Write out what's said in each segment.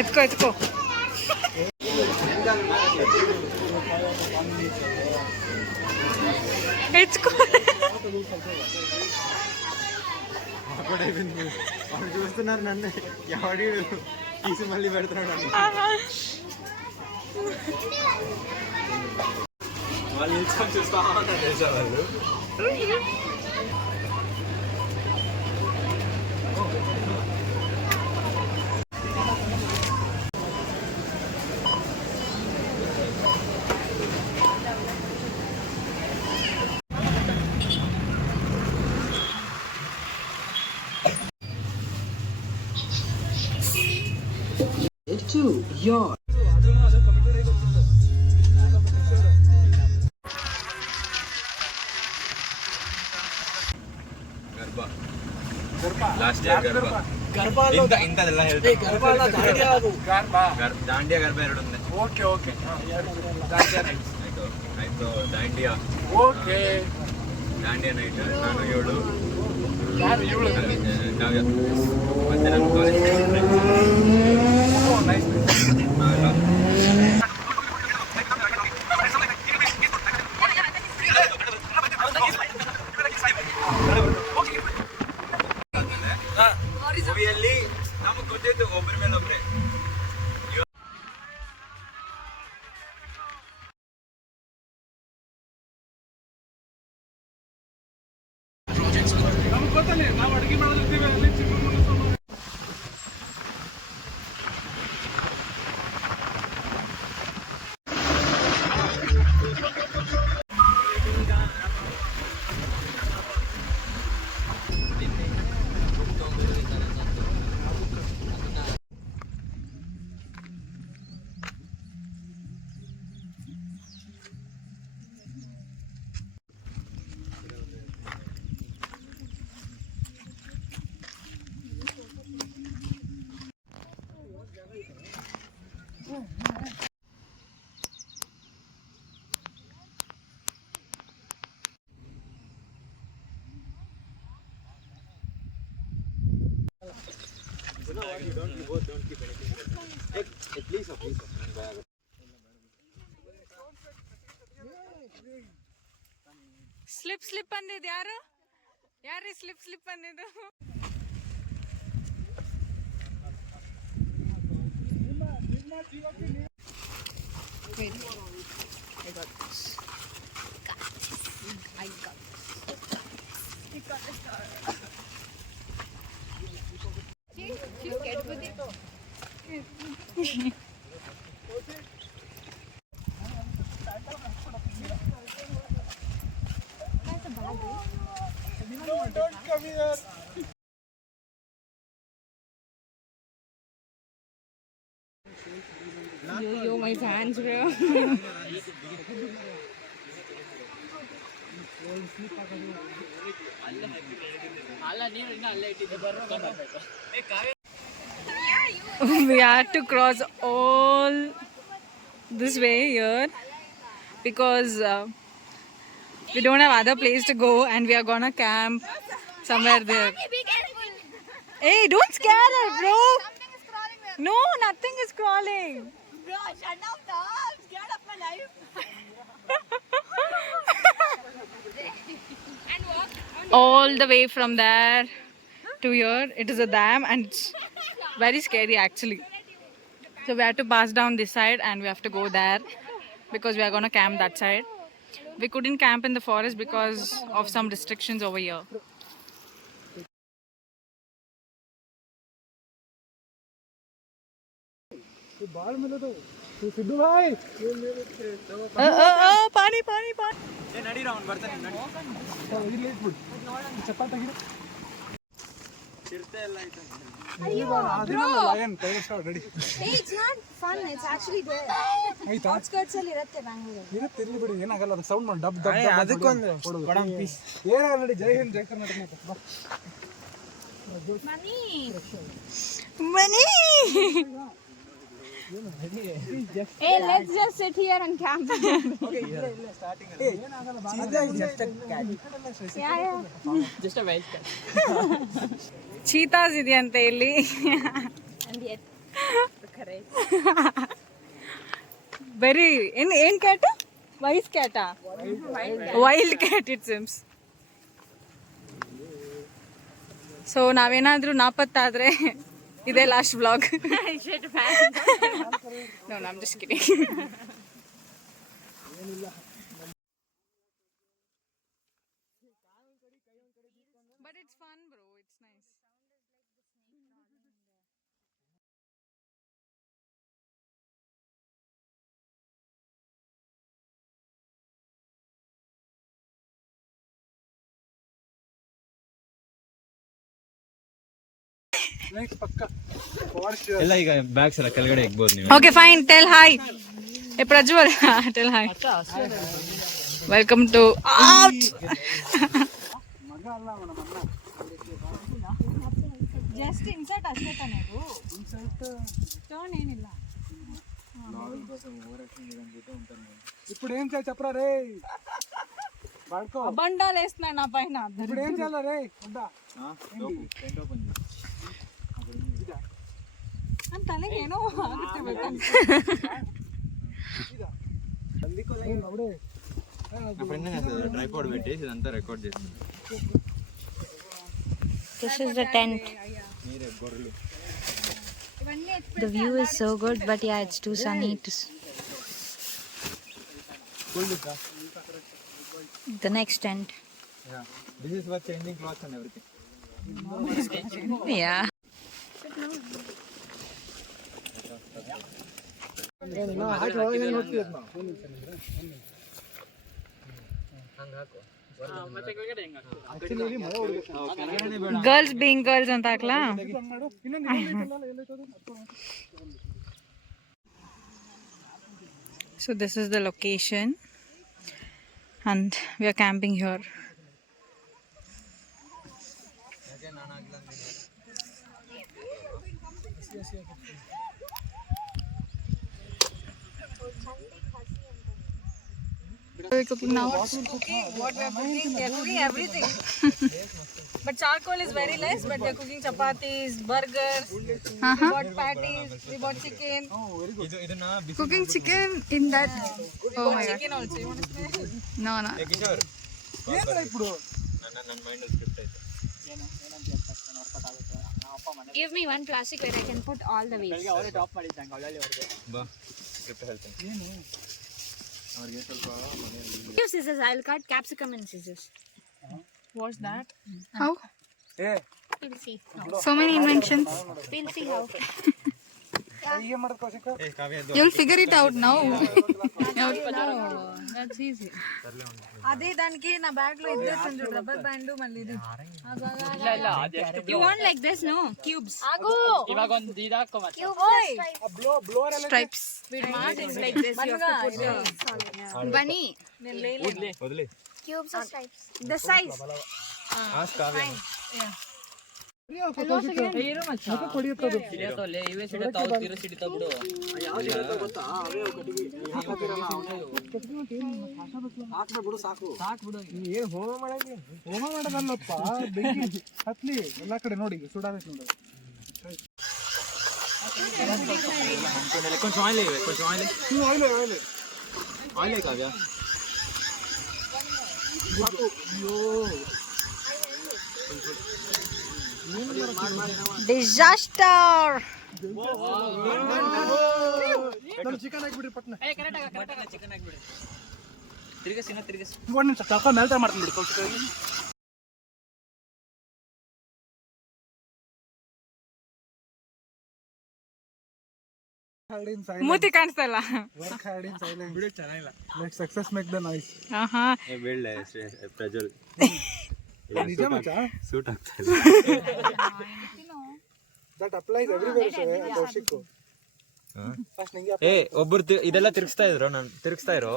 ಎತ್ಕೋ ಎತ್ಕೋ. ఎచ్చుకో. వాళ్ళు చూస్తున్నారు నన్ను, ఎవడి తీసి మళ్ళీ పెడుతున్నాడు. వాళ్ళు నిల్చుకొని చూస్తా ఉన్నారు తెలుసా వాళ్ళు. To your లాస్ట్ ఇయర్ ఇంతದೆಲ್ಲ ದಾಂಡಿಯಾ ಗರ್ಭ ಎರಡು ఉంది. ಓಕೆ ಓಕೆ ಆಯ್ತು ದಾಂಡಿಯಾ ಓಕೆ ದಾಂಡಿಯಾ ನೈಟ್ ನಾನು 7 ಯಾರು ಇವಳು ಕಾವ್ಯ ಮತ್ತೆ ನನ್ನ ಕಾಲೇಜ್ ಮೂವಿಯಲ್ಲಿ ನಮಗೆ ಗೊತ್ತಿತ್ತು ಒಬ್ಬರ ಮೇಲೆ ಒಬ್ಬರೇ. ನಮ್ಗೆ ಗೊತ್ತಲ್ಲ ನಾವು ಅಡುಗೆ ಮಾಡೋದಿರ್ತೀವಿ ಅಲ್ಲಿ ಚಿಕ್ಕಮಗಳೂರು. ಸ್ಲಿಪ್ ಅಂದಿದ್ದು ಯಾರು? ಯಾರೀ slip ಅಂದಿದ್ದು? Don't come here. Yo, my fans, bro. We had to cross all this way here because we don't have other place to go and we are gonna camp somewhere there. Hey, don't scare her, bro. No, nothing is crawling. Bro, shut up now. I'm scared of my life. And walk. All the way from there to here, it is a dam and it's very scary actually. So we have to pass down this side and we have to go there because we are going to camp that side. We couldn't camp in the forest because of some restrictions over here. Siddu ಭಾಯ್ ಪಾನಿ ನಡೀರ ಅವ್ನು ಬರ್ತಾನೆ ನಡಿ. ಇಲ್ಲಿ ಇಟ್ಬಿಡು ಚಪಾತಿ ಚಿರತೆ ಎಲ್ಲ ಆಯ್ತು. Lion tiger star ready. Hey, it's not fun. It's actually there. ಆಯ್ತಾ Outskirts ಅಲ್ಲಿ ಇರುತ್ತೆ ಬ್ಯಾಂಗ್ಳೂರು. ಇರುತ್ತೆ ಇರ್ಲಿ ಬಿಡಿ, ಏನಾಗಲ್ಲ. ಅದಕ್ಕೆ ಸೌಂಡ್ ಮಾಡಿ ಡಬ್ ಡಬ್ ಅದಕ್ಕೊಂದು ಏನಾಗಲ್ಲ. ನೋಡಿ, ಜೈ ಹಿಂದ್ ಜೈ Karnataka. Money. Hey, let's just sit here and camp. Cheetahs ಇದೆಯಂತೆ ಇಲ್ಲಿ. And yet, the courage. ಬರೀ ಏನ್ ಕ್ಯಾಟ್? ವೈಸ್ ಕ್ಯಾಟಾ? Wild cat it seems. So ನಾವೇನಾದ್ರೂ ನಾಪತ್ತಾದ್ರೆ ಇದೇ last vlog. No, I'm just kidding. But it's fun, bro. It's nice. ಎಲ್ಲ ಈಗ ಬ್ಯಾಗ್ಸ್ ಎಲ್ಲ ಕೆಳಗಡೆ ಇಕ್ಬೋದು ನೀವು. Okay, fine. Tell hi. Hey, Prajwal. Tell hi. Welcome to out. Just insert ಅಷ್ಟೇ ತಾನೇ ಇದು. Turn ಏನಿಲ್ಲ. ఇప్పుడు ఏం చేయాలి చెప్పరా రే బాడుకో బండాలు వేస్తున్నాడు నా పైన. ఇప్పుడు ఏం చేయాలి రే ఉంటా ನನ್ನ ತಲೆಗೆ ಏನೋ ಆಗುತ್ತೆ ಬೇಕಂತ. ట్రైపాడ్ పెట్టేసి ఇదంతా రికార్డ్ చేస్తుంది. This is the tent. The view is so good, but yeah, it's too sunny. The next tent. Yeah. This is for changing clothes and everything. Yeah. Girls being girls ಅಂತ ಹಾಕ್ಲಾ? So this is the location and we are camping here. What are we cooking now? What we are cooking? We are cooking everything. But charcoal is very less. But we are cooking chapatis, burgers. We bought patties. We bought chicken. Cooking chicken in that. Oh my god. Chicken also. You want to try? No, no. Give me one plastic where I can put all the waste. Use scissors. I'll cut capsicum in scissors. What's that? How? We'll see. So many inventions. We'll see how. You'll figure it out now. That's easy. అదే దానికి నా bag లో ఇద్దేస్తాను చూడు rubber band మళ్ళీ ఇది. You want like this, no? Cubes. Stripes. With margins like this, you have to put bunny. Cubes or stripes? The size. Fine. ಏನ್ ಹೋಮ ಮಾಡೋದಲ್ಲಪ್ಪ ಬೆಂಕಿ ಹತ್ಲಿ ಎಲ್ಲಾ ಕಡೆ ನೋಡಿ ಸುಡಾದೈತೆ ನೋಡಿ. కొంచెం ఆయిల్ కొంచెం oil oil Kavya. Disaster. Chicken ಹಾಕ್ಬಿಡ್ರಿ ಪಟ್ನ ಒಂದು ನಿಮಿಷ ತಕ್ಕ ಮೇಲೆ ಮಾಡ್ತೀನಿ ಬಿಡಿ ಸ್ವಲ್ಪ. ಮೂತಿ ಕಾಣಿಸ್ತಾ ಇಲ್ಲ. Work hard in silence. ಬಿಡಿ ಚೆನ್ನಾಗಿಲ್ಲ. Let success make the noise. ಆಹಾ. ಬೇಡ ಪ್ರಜ್ವಲ್ ನಿಜ ಮಚ್ಚ ಸೂಟ್ ಆಗ್ತಾ ದಟ್ ಅಪ್ಲೈಸ್ ಎವ್ರಿವೇರ್ ಕೌಶಿಕ್. ಏ ಒಬ್ಬರು ಇದೆಲ್ಲ ತಿರುಗಿಸ್ತಾ ಇದ್ರು, ನಾನು ತಿರುಗಿಸ್ತಾ ಇರೋ.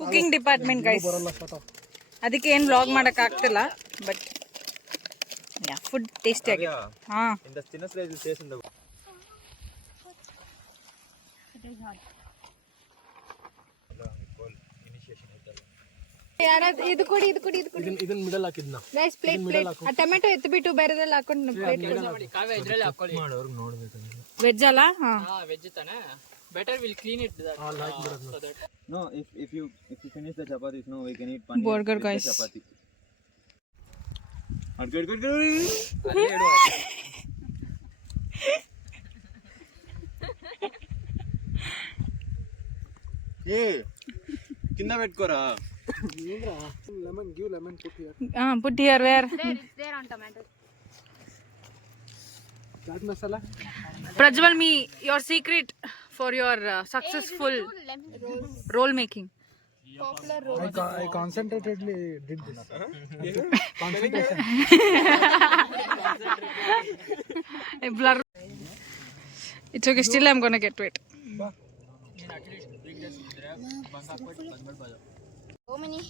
ಕುಕಿಂಗ್ ಡಿಪಾರ್ಟ್ಮೆಂಟ್ ಗೈಸ್, ಅದಕ್ಕೆ ಏನ್ ವ್ಲಾಗ್ ಮಾಡಕ್ ಆಗ್ತಿಲ್ಲ. ಬಟ್ ಫುಡ್ ಟೇಸ್ಟಿ ಆಗಿದೆ. இந்த சின்ன ஸ்லைஸ் చేసింది. ಇದು ಕೊಡಿ ಇದನ್ನ ಮಿಡಲ್ ಹಾಕಿದ್ನ ಗೈಸ್ ಪ್ಲೇಟ್ ಆ ಟೊಮೆಟೊ ಎತ್ಬಿಟ್ಟು ಬೇರೆದ್ರಲ್ಲಿ ಹಾಕೊಂಡು ಪ್ಲೇಟ್ ವೆಜ್ ಅಲ್ಲ ವೆಜ್ ತಾನೆ better will clean it No, if you finish the chapatis, no, we can eat paneer. Burger, with the guys. chapati. Good. ఏ కింద పెట్టుకోరా lemon give lemon put here put here where there on tomato. chaat masala Prajwal, me your secret for your successful roll making. I concentratedly did this concentration I blur. It's okay, still I'm gonna get to it. How many?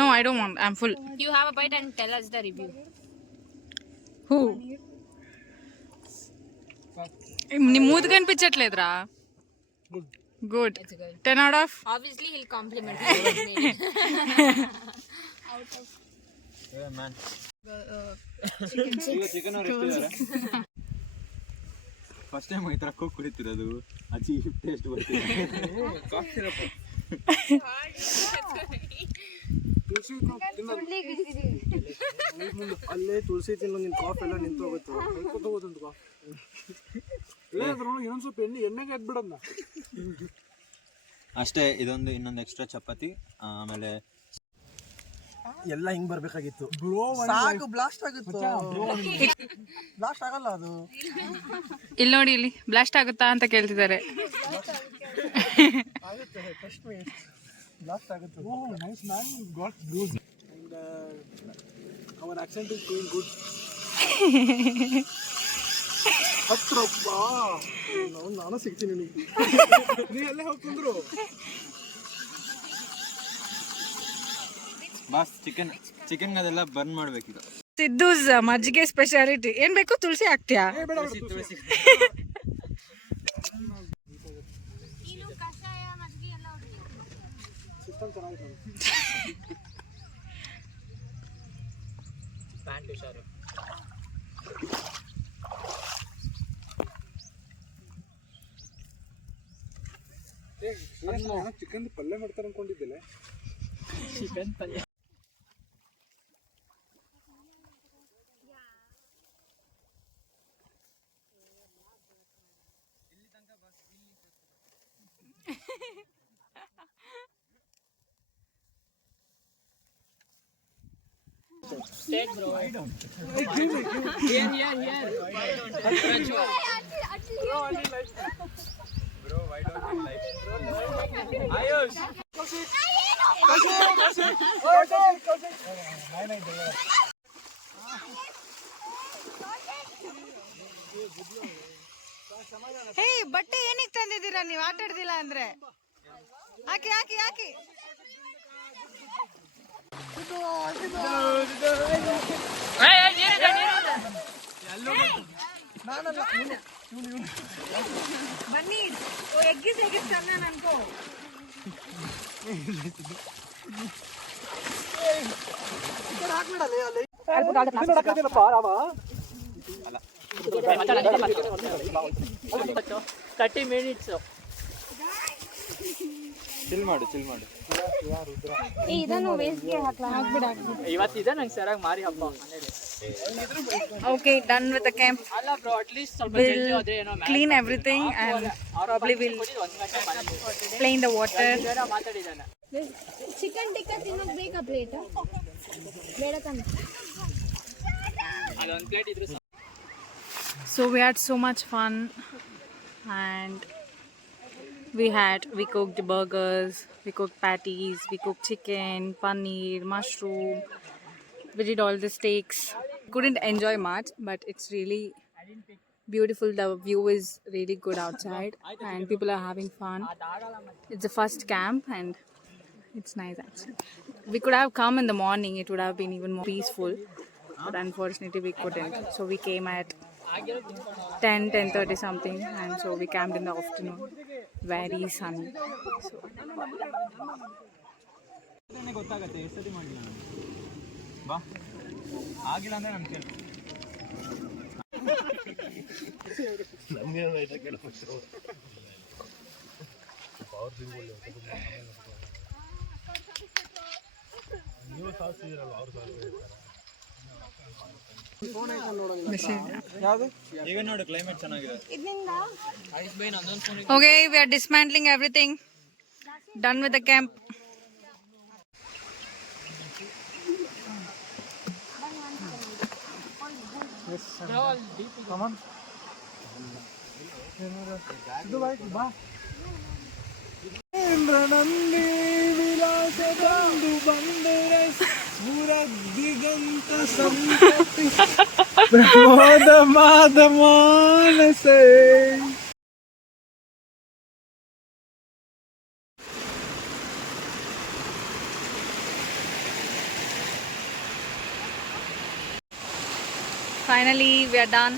No, I don't want, I'm full. You have a bite and tell us the review. Who? నీ మూతి కనిపించట్లేదురా. Good. 10 out of? Obviously he'll compliment chicken first time ಈ ಥರ cook ಕುಡಿತಿರೋದು ಅಚ್ಚಿ taste ಬರ್ತಿದೆ ಅಲ್ಲೇ ತುಳಸಿ ತಿನ್ನು ನಿನ್ calf ಎಲ್ಲ ನಿಂತು ಹೋಗುತ್ತೆ ಹೋಗೋದಂತ ಕಾಫ್ ಇಲ್ಲಾಂದ್ರೂ ಇನ್ನೊಂದ್ ಸ್ವಲ್ಪ ಎಣ್ಣೆಗೆ ಹಾಕ್ಬಿಡೋಣ ಅಷ್ಟೇ. ಇದೊಂದು ಇನ್ನೊಂದು ಎಕ್ಸ್ಟ್ರಾ ಚಪಾತಿ, ಆಮೇಲೆ ಎಲ್ಲ ಹಿಂಗ್ ಬರ್ಬೇಕಾಗಿತ್ತು ಸಾಕು ಬ್ಲಾಸ್ಟ್ ಆಗುತ್ತೆ ಬ್ಲಾಸ್ಟ್ ಆಗಲ್ಲ ಅದು ಇಲ್ಲಿ ನೋಡಿ, ಇಲ್ಲಿ ಬ್ಲಾಸ್ಟ್ ಆಗುತ್ತಾ ಅಂತ ಕೇಳ್ತಿದ್ದಾರೆ. ಆಗುತ್ತೆ ಟ್ರಸ್ಟ್ ಮೀ ಬ್ಲಾಸ್ಟ್ ಆಗುತ್ತೆ. Oh nice man got good and our accent is doing good. ಹತ್ರಪ್ಪ ನಾನು ಸಿಗ್ತೀನಿ ನಿನಗೆ ನೀ ಅಲ್ಲೇ ಹೋಗಿ ಕುಂದ್ರು. ಬಾಸ್ ಚಿಕನ್ ಅದೆಲ್ಲ ಬರ್ನ್ ಮಾಡ್ಬೇಕೀಗ. ಸಿದ್ದುಸ್ ಮಜ್ಜಿಗೆ ಸ್ಪೆಷಾಲಿಟಿ ಏನ್ ಬೇಕು? ತುಳಸಿ ಹಾಕ್ತೀಯಾ? ಸಿಸ್ಟಮ್ ಚೆನ್ನಾಗಿದೆ. ಪ್ಯಾಂಟ್ ಹುಷಾರು. ಚಿಕನ್ ಪಲ್ಯ ಮಾಡ್ತಾರೆ ಅನ್ಕೊಂಡಿದ್ದಿಲ್ಲ. ಚಿಕನ್ ಪಲ್ಯ Stay bro. I don't. Here. Bro, why don't you like? Ayush. ಹೇ, ಬಟ್ಟೆ ಏನಕ್ಕೆ ತಂದಿದ್ದೀರಾ ನೀವು? ಆಟ ಆಡ್ದಿಲ್ಲ ಅಂದ್ರೆ ಹಾಕಿ. ಬನ್ನಿ, ಎಗ್ಗಿಸ್ ತಂದ ಅನ್ಕೋ. Thirty minutes. ಚಿಲ್ ಮಾಡು. ಇದನ್ನು ವೇಸ್ಟ್ಗೆ ಹಾಕ್ಬಿಡ. ಇವತ್ತಿದೆ ನಂಗೆ ಸರಿಯಾಗಿ ಮಾರಿ ಹಬ್ಬ ಮನೇಲಿ. Okay, done with the camp. ಅಲ್ಲ ಬ್ರೋ, ಅಟ್ಲೀಸ್ಟ್ ಸ್ವಲ್ಪ We'll ಜಲ್ದಿ ಹೋದ್ರೆ ಏನೋ clean everything and probably we'll play in the water. ಮಾತಾಡಿದಾನೆ. ಚಿಕನ್ ಟಿಕ್ಕಾ ತಿನ್ನೋಕೆ ಬೇಕಾ ಪ್ಲೇಟ್? ಬೇಡ ತಾನೆ. ಅದೊಂದು ಪ್ಲೇಟ್ ಇದ್ರು. So we had so much fun and we cooked burgers, we cooked patties, we cooked chicken, paneer, mushroom. We did all the steaks. Couldn't enjoy much, but it's really beautiful. The view is really good outside and people are having fun. It's the first camp and it's nice actually. We could have come in the morning, it would have been even more peaceful, but unfortunately we couldn't. So we came at 10:30 something, and so we camped in the afternoon. Very sunny. So ಗೊತ್ತಾಗತ್ತೆ ಎಷ್ಟು ಸತಿ ಮಾಡಿಲ್ಲ ನಾನು. ಬಾ ಆಗಿಲ್ಲ ಅಂದ್ರೆ ನಾನು ಕೇಳಿ ಈಗ ನೋಡು ಕ್ಲೈಮೇಟ್ ಚೆನ್ನಾಗಿದೆ. okay, we are dismantling everything. Done with the camp. Come on. Nandi ವಿಲಾಸ ಬಂದು ಬಂದರೆ ದಿಗಂತ ಸಂತತಿ ಪ್ರಮೋದ ಮಾದ ಮಾನಸೆ. Finally, we are done.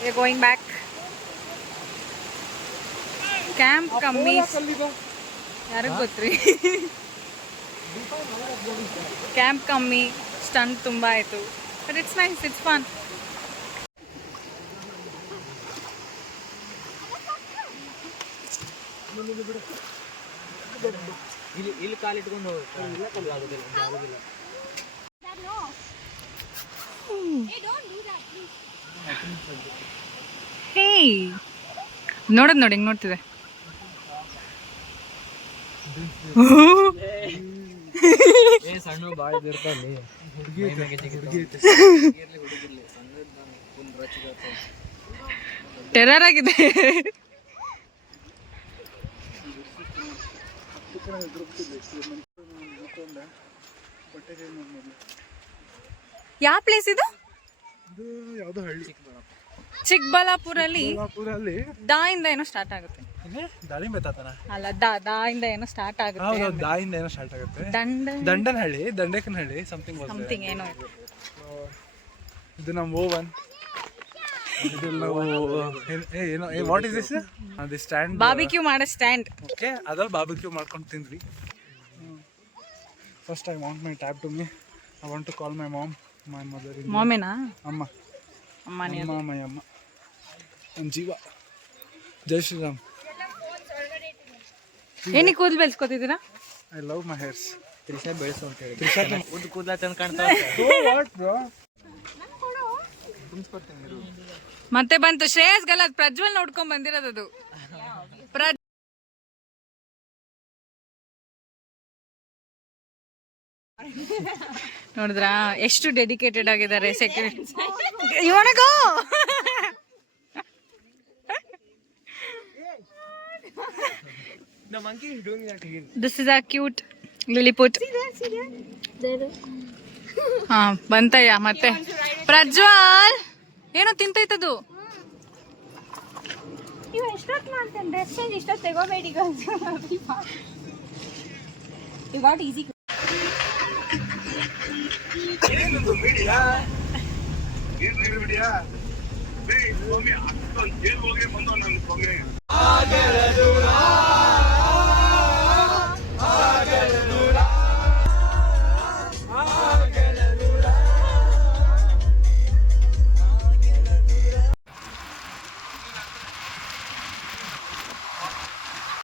We are going back. Camp ಕಮ್ಮಿ ಯಾರಿಗೆ ಗೊತ್ತ್ರಿ. ಕ್ಯಾಂಪ್ ಕಮ್ಮಿ, ಸ್ಟಂಟ್ ತುಂಬ ಆಯಿತು, but it's nice, it's fun. ಇಲ್ಲಿ ಕಾಲಿಟ್ಕೊಂಡು ಹೇ ನೋಡೋದು ನೋಡಿ ಹಿಂಗೆ ನೋಡ್ತಿದೆ. ಸಣ್ಣ ಬಾಳ ಇರ್ತಾನೆ ಟೆರರ್ ಆಗಿದೆ. ಯಾವ ಪ್ಲೇಸ್ ಇದು? ಯಾವ್ದೋ ಹಳ್ಳಿ ಚಿಕ್ಕಬಳ್ಳಾಪುರಲ್ಲಿ ಊರಲ್ಲಿ ದಾ ಇಂದ ಏನೋ ಸ್ಟಾರ್ಟ್ ಆಗುತ್ತೆ. ದಾಳಿಂಬೆ ತಾತನ ಅಲ್ಲ, ದಾ ಇಂದ ಏನೋ ಸ್ಟಾರ್ಟ್ ಆಗುತ್ತೆ. ಹೌದು, ದಾಯಿಂದ ಏನೋ ಸ್ಟಾರ್ಟ್ ಆಗುತ್ತೆ. ದಂಡನಹಳ್ಳಿ, ದಂಡಕನಹಳ್ಳಿ ಸಮಥಿಂಗ್ ಏನೋ ಇದೆ. ಇದು ನಮ್ಮ ಓವನ್. ಇದ್ರಲ್ಲಿ ನಾವು ಏನೋ what is this the stand barbecue ಮಾಡೋ ಸ್ಟ್ಯಾಂಡ್. ಓಕೆ, ಅದ್ರಲ್ಲಿ ಬಾರ್ಬಿಕ್ಯೂ ಮಾಡ್ಕೊಂಡು ತಿಂದ್ವಿ. First I want my tab to me. I want to call my mom, my mother. ಮಾಮೇನಾ? ಅಮ್ಮ, ಅಮ್ಮನೇ. ಅಮ್ಮ, ಮೈ ಅಮ್ಮ, ನನ್ನ ಜೀವ. ಜೈ ಶ್ರೀರಾಮ್. ಏನಿ ಕೂದಲು ಬೆಳೆಸ್ಕೊತಿದ್ದೀರಾ? I love my hairs. Trisha ಬೆಳೆಸು ಅಂತ ಹೇಳಿ. ತ್ರಿಷಾ ಕೂದಲ ಚಂದ ಕಾಣ್ತಾ ವಾಟ್ ಬ್ರೋ? ಮತ್ತೆ ಬಂತು ಶ್ರೇಯಸ್ಗಲ್ಲ, ಪ್ರಜ್ವಲ್ ನೋಡ್ಕೊಂಡ್ ಬಂದಿರೋದು. ನೋಡಿದ್ರಾ ಎಷ್ಟು ಡೆಡಿಕೇಟೆಡ್ ಆಗಿದ್ದಾರೆ ಸೆಕ್ಯೂರಿಟಿ. ಇವನಿಗೋ The monkey is doing that again. This is a cute lilliput. ಹಾ ಬಂತಯ್ಯ. ಮತ್ತೆ ಪ್ರಜ್ವಲ್ ಏನೋ ತಿಂತೈತದು. ನೀವು ಎಷ್ಟೊತ್ತು ಮಾಡ್ತೇನೆ ಡ್ರೆಸ್ ಚೇಂಜ್ ಇಷ್ಟೊತ್ತು ತೆಗೋಬೇಡಿ. You got easy. ಮೀಡಿಯಾ